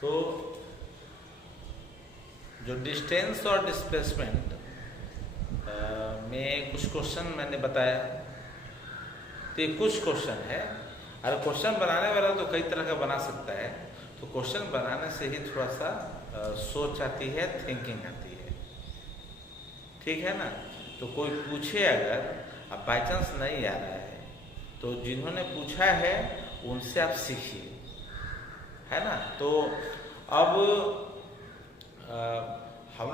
तो जो डिस्टेंस और डिस्प्लेसमेंट में कुछ क्वेश्चन मैंने बताया, तो ये कुछ क्वेश्चन है। अगर क्वेश्चन बनाने वाला तो कई तरह का बना सकता है, तो क्वेश्चन बनाने से ही थोड़ा सा सोच आती है, थिंकिंग आती है, ठीक है ना। तो कोई पूछे अगर अब बाई चांस नहीं आ रहा है, तो जिन्होंने पूछा है उनसे आप सीखिए, है ना। तो अब हम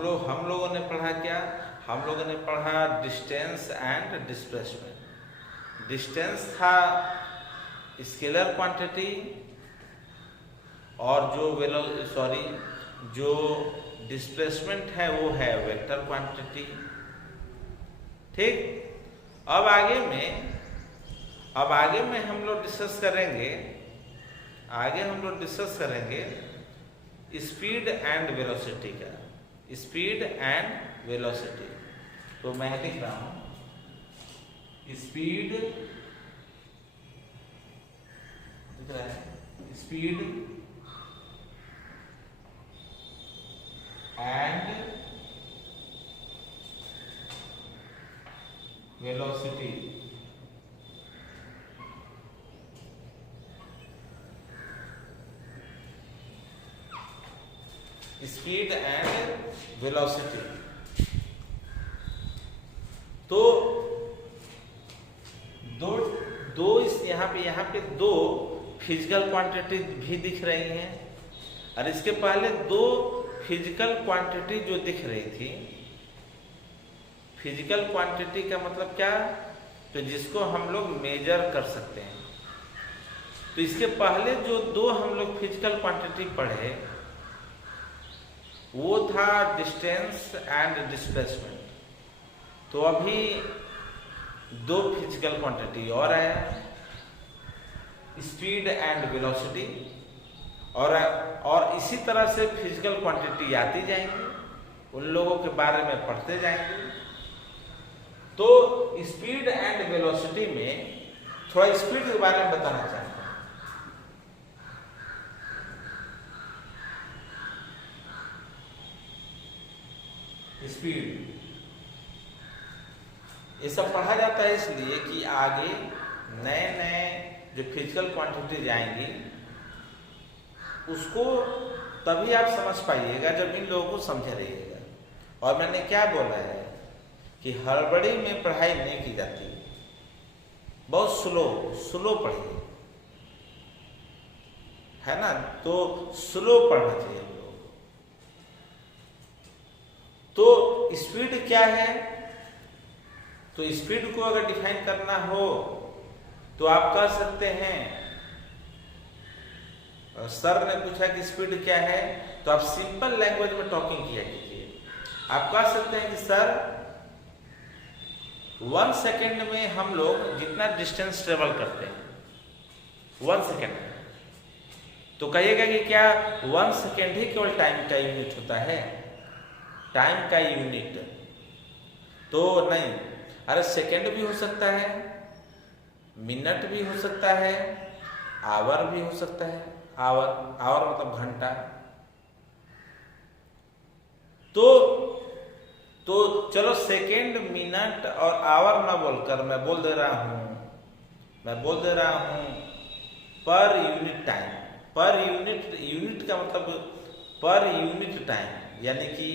लोगों ने पढ़ा क्या? हम लोगों ने पढ़ा डिस्टेंस एंड डिस्प्लेसमेंट। डिस्टेंस था स्केलर क्वांटिटी और जो डिस्प्लेसमेंट है वो है वेक्टर क्वांटिटी, ठीक। अब आगे में हम लोग डिस्कस करेंगे स्पीड एंड वेलोसिटी का। स्पीड एंड वेलोसिटी, तो मैं लिख रहा हूं speed and velocity. Speed and velocity, तो यहाँ पे दो फिजिकल क्वांटिटी भी दिख रही हैं, और इसके पहले दो फिजिकल क्वांटिटी जो दिख रही थी, फिजिकल क्वांटिटी का मतलब क्या? तो जिसको हम लोग मेजर कर सकते हैं। तो इसके पहले जो दो हम लोग फिजिकल क्वांटिटी पढ़े वो था डिस्टेंस एंड डिस्प्लेसमेंट। तो अभी दो फिजिकल क्वांटिटी और आया, स्पीड एंड वेलोसिटी, और इसी तरह से फिजिकल क्वांटिटी आती जाएंगी, उन लोगों के बारे में पढ़ते जाएंगे। तो स्पीड एंड वेलोसिटी में थोड़ा स्पीड के बारे में बताना चाहता हूं। स्पीड ये सब पढ़ा जाता है इसलिए कि आगे नए जो फिजिकल क्वांटिटी आएंगी उसको तभी आप समझ पाइएगा जब इन लोगों को समझ रहिएगा। और मैंने क्या बोला है कि हड़बड़ी में पढ़ाई नहीं की जाती, बहुत स्लो पढ़िए, है ना। तो स्लो पढ़ना चाहिए हम लोग। तो स्पीड क्या है? तो स्पीड को अगर डिफाइन करना हो तो आप कह सकते हैं, सर ने पूछा कि स्पीड क्या है, तो आप सिंपल लैंग्वेज में टॉकिंग किया कीजिए। आप कह सकते हैं कि सर 1 सेकेंड में हम लोग जितना डिस्टेंस ट्रेवल करते हैं 1 सेकेंड, तो कहिएगा कि क्या 1 सेकेंड ही केवल टाइम का यूनिट होता है? टाइम का यूनिट तो नहीं, अरे सेकेंड भी हो सकता है, मिनट भी हो सकता है, आवर भी हो सकता है। आवर मतलब घंटा। तो चलो सेकेंड, मिनट और आवर ना बोलकर मैं बोल दे रहा हूं पर यूनिट टाइम। पर यूनिट का मतलब पर यूनिट टाइम, यानी कि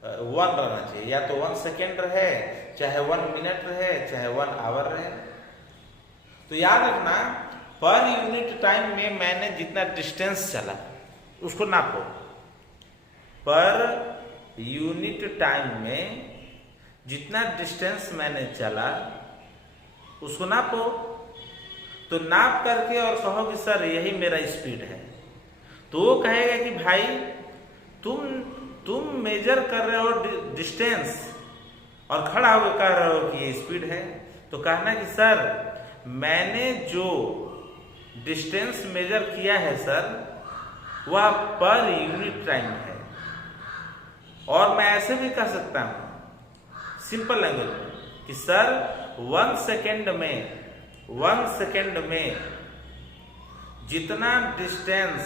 1 रहना चाहिए, या तो 1 सेकेंड रहे, चाहे 1 मिनट रहे, चाहे 1 आवर रहे। तो याद रखना, पर यूनिट टाइम में मैंने जितना डिस्टेंस चला उसको नापो। पर यूनिट टाइम में जितना डिस्टेंस मैंने चला उसको नापो। तो नाप करके और कहो कि सर यही मेरा स्पीड है, तो वो कहेगा कि भाई तुम मेजर कर रहे हो डिस्टेंस और खड़ा होकर कह रहे हो कि ये स्पीड है। तो कहना कि सर मैंने जो डिस्टेंस मेजर किया है सर वह पर यूनिट टाइम है। और मैं ऐसे भी कह सकता हूं सिंपल लैंग्वेज में कि सर 1 सेकेंड में जितना डिस्टेंस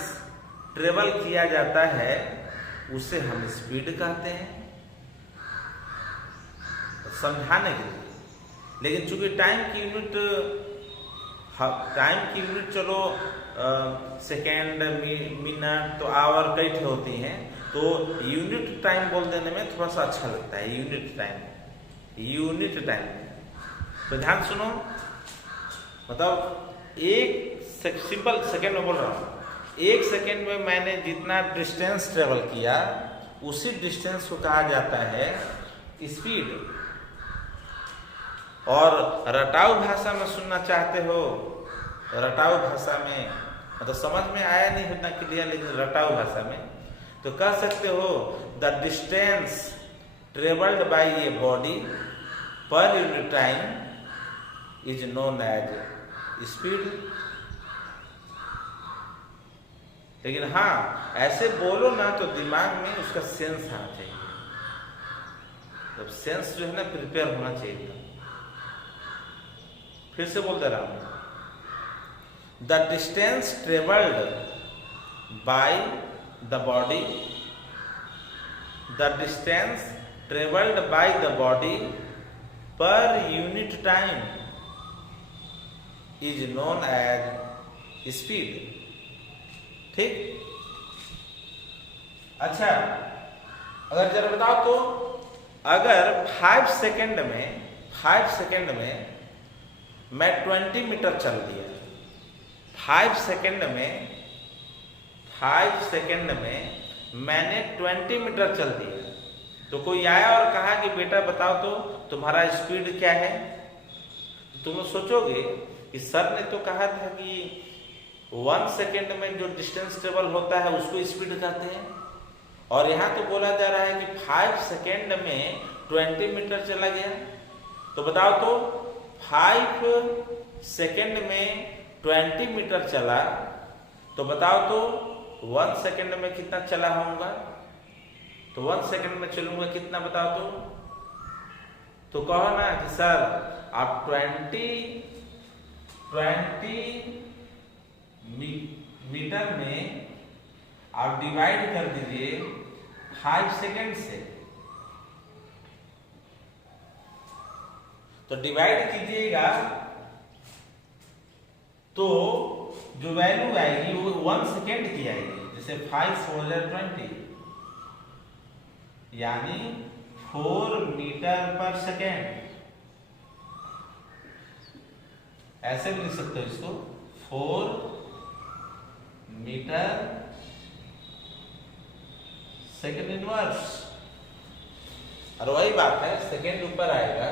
ट्रेवल किया जाता है उसे हम स्पीड कहते हैं, समझाने के लिए। लेकिन चूंकि टाइम की यूनिट चलो सेकेंड, मिनट तो आवर कई ठे होती हैं, तो यूनिट टाइम बोल देने में थोड़ा सा अच्छा लगता है। Unit time. तो ध्यान सुनो, मतलब एक सिंपल सेकेंड में बोल रहा हूँ, 1 सेकेंड में मैंने जितना डिस्टेंस ट्रेवल किया उसी डिस्टेंस को कहा जाता है स्पीड। और रटाऊ भाषा में सुनना चाहते हो, रटाऊ भाषा में मतलब समझ में आया नहीं उतना क्लियर, लेकिन रटाऊ भाषा में तो कह सकते हो the distance travelled by a body per unit time is known as speed. लेकिन हाँ, ऐसे बोलो ना तो दिमाग में उसका सेंस आना चाहिए, तो सेंस जो है ना प्रिपेयर होना चाहिए। फिर से बोलते रहा हूं, the distance travelled by the body, the distance travelled by the body per unit time is known as speed. ठीक। अच्छा, अगर जरा बताओ तो अगर 5 सेकेंड में मैं 20 मीटर चल दिया, 5 सेकेंड में मैंने 20 मीटर चल दिया, तो कोई आया और कहा कि बेटा बताओ तो तुम्हारा स्पीड क्या है, तुम लोग सोचोगे कि सर ने तो कहा था कि 1 सेकेंड में जो डिस्टेंस ट्रेवल होता है उसको स्पीड कहते हैं, और यहाँ तो बोला जा रहा है कि 5 सेकेंड में 20 मीटर चला गया। तो बताओ तो 5 सेकेंड में 20 मीटर चला, तो बताओ तो 1 सेकेंड में कितना चला होऊंगा, तो 1 सेकेंड में चलूंगा कितना बताओ तो कहो ना कि सर आप 20 मीटर में आप डिवाइड कर दीजिए 5 सेकेंड से, तो डिवाइड कीजिएगा तो जो वैल्यू आएगी वो 1 सेकेंड की आएगी। जैसे 5 4 20 यानी 4 मीटर पर सेकेंड, ऐसे भी लिख सकते हो इसको, 4 मीटर सेकेंड इनवर्स। और वही बात है, सेकेंड ऊपर आएगा,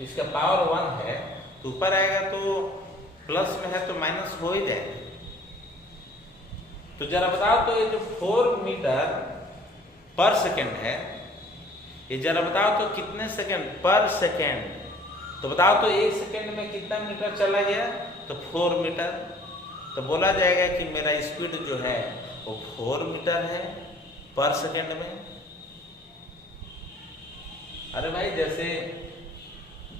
इसका पावर 1 है, तो ऊपर आएगा तो प्लस में है तो माइनस हो ही जाएगा। तो जरा बताओ तो ये जो 4 मीटर पर सेकेंड है, ये जरा बताओ तो कितने सेकेंड पर सेकेंड, तो बताओ तो 1 सेकेंड में कितना मीटर चला गया, तो 4 मीटर। तो बोला जाएगा कि मेरा स्पीड जो है वो 4 मीटर है पर सेकेंड में। अरे भाई, जैसे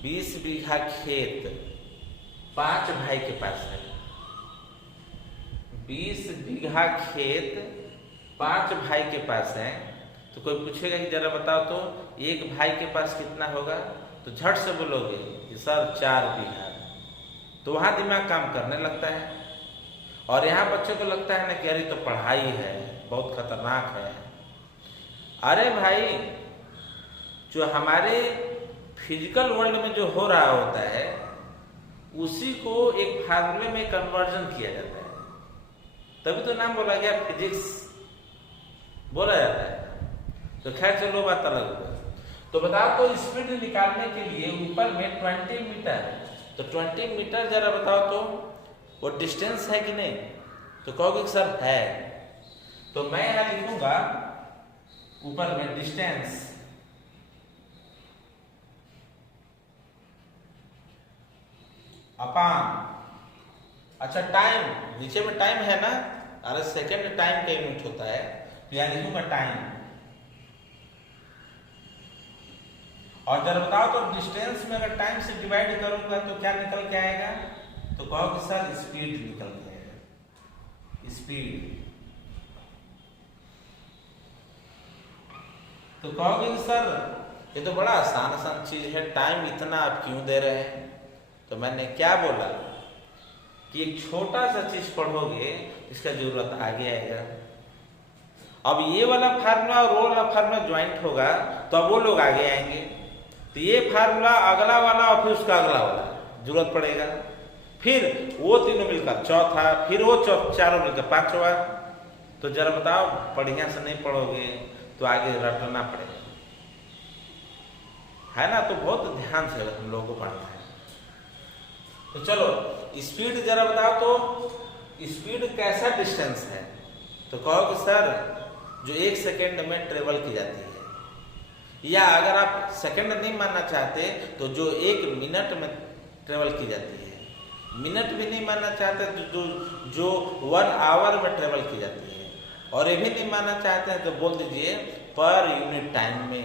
20 बीघा खेत 5 भाई के पास है, 20 बीघा खेत 5 भाई के पास है, तो कोई पूछेगा कि जरा बताओ तो एक भाई के पास कितना होगा, तो झट से बोलोगे कि सर 4 बीघा। तो वहां दिमाग काम करने लगता है, और यहाँ बच्चों को लगता है ना कि अरे तो पढ़ाई है बहुत खतरनाक है। अरे भाई, जो हमारे फिजिकल वर्ल्ड में जो हो रहा होता है उसी को एक फार्मूले में कन्वर्जन किया जाता है, तभी तो नाम बोला गया फिजिक्स बोला जाता है। तो खैर चलो, बात अलग हुआ। तो बताओ तो स्पीड निकालने के लिए ऊपर में 20 मीटर, तो 20 मीटर जरा बताओ तो वो डिस्टेंस है कि नहीं, तो कहोगे कि सर है, तो मैं यहां लिखूंगा ऊपर में डिस्टेंस अपान, अच्छा टाइम, नीचे में टाइम है ना, अरे सेकेंड टाइम का यूनिट होता है, तो यहां लिखूंगा टाइम। और जरा बताओ तो डिस्टेंस में अगर टाइम से डिवाइड करूंगा तो क्या निकल के आएगा, तो कहो कि सर स्पीड निकल के आएगा, स्पीड। तो कहोगे कि सर ये तो बड़ा आसान आसान चीज है, टाइम इतना आप क्यों दे रहे हैं? तो मैंने क्या बोला कि एक छोटा सा चीज पढ़ोगे इसका जरूरत आगे आएगा। अब ये वाला फार्मूला और वो वाला फार्मूला ज्वाइंट होगा तो अब वो लोग आगे आएंगे, तो ये फार्मूला अगला वाला और फिर उसका अगला वाला जरूरत पड़ेगा, फिर वो तीनों मिलकर चौथा, फिर वो चारों मिलकर पांचवा। तो जरा बताओ, बढ़िया से नहीं पढ़ोगे तो आगे रटना पड़ेगा, है ना? तो बहुत ध्यान से हम लोगों को पढ़ना है। तो चलो स्पीड जरा बताओ, तो स्पीड कैसा डिस्टेंस है? तो कहो कि सर जो 1 सेकेंड में ट्रेवल की जाती है, या अगर आप सेकेंड नहीं मानना चाहते तो जो 1 मिनट में ट्रेवल की जाती है, मिनट भी नहीं मानना चाहते तो जो 1 आवर में ट्रेवल की जाती है, और ये भी नहीं मानना चाहते हैं तो बोल दीजिए पर यूनिट टाइम में।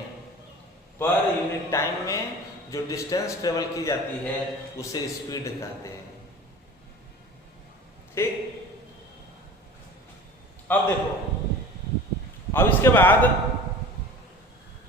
पर यूनिट टाइम में जो डिस्टेंस ट्रेवल की जाती है उसे स्पीड कहते हैं। ठीक, अब देखो, अब इसके बाद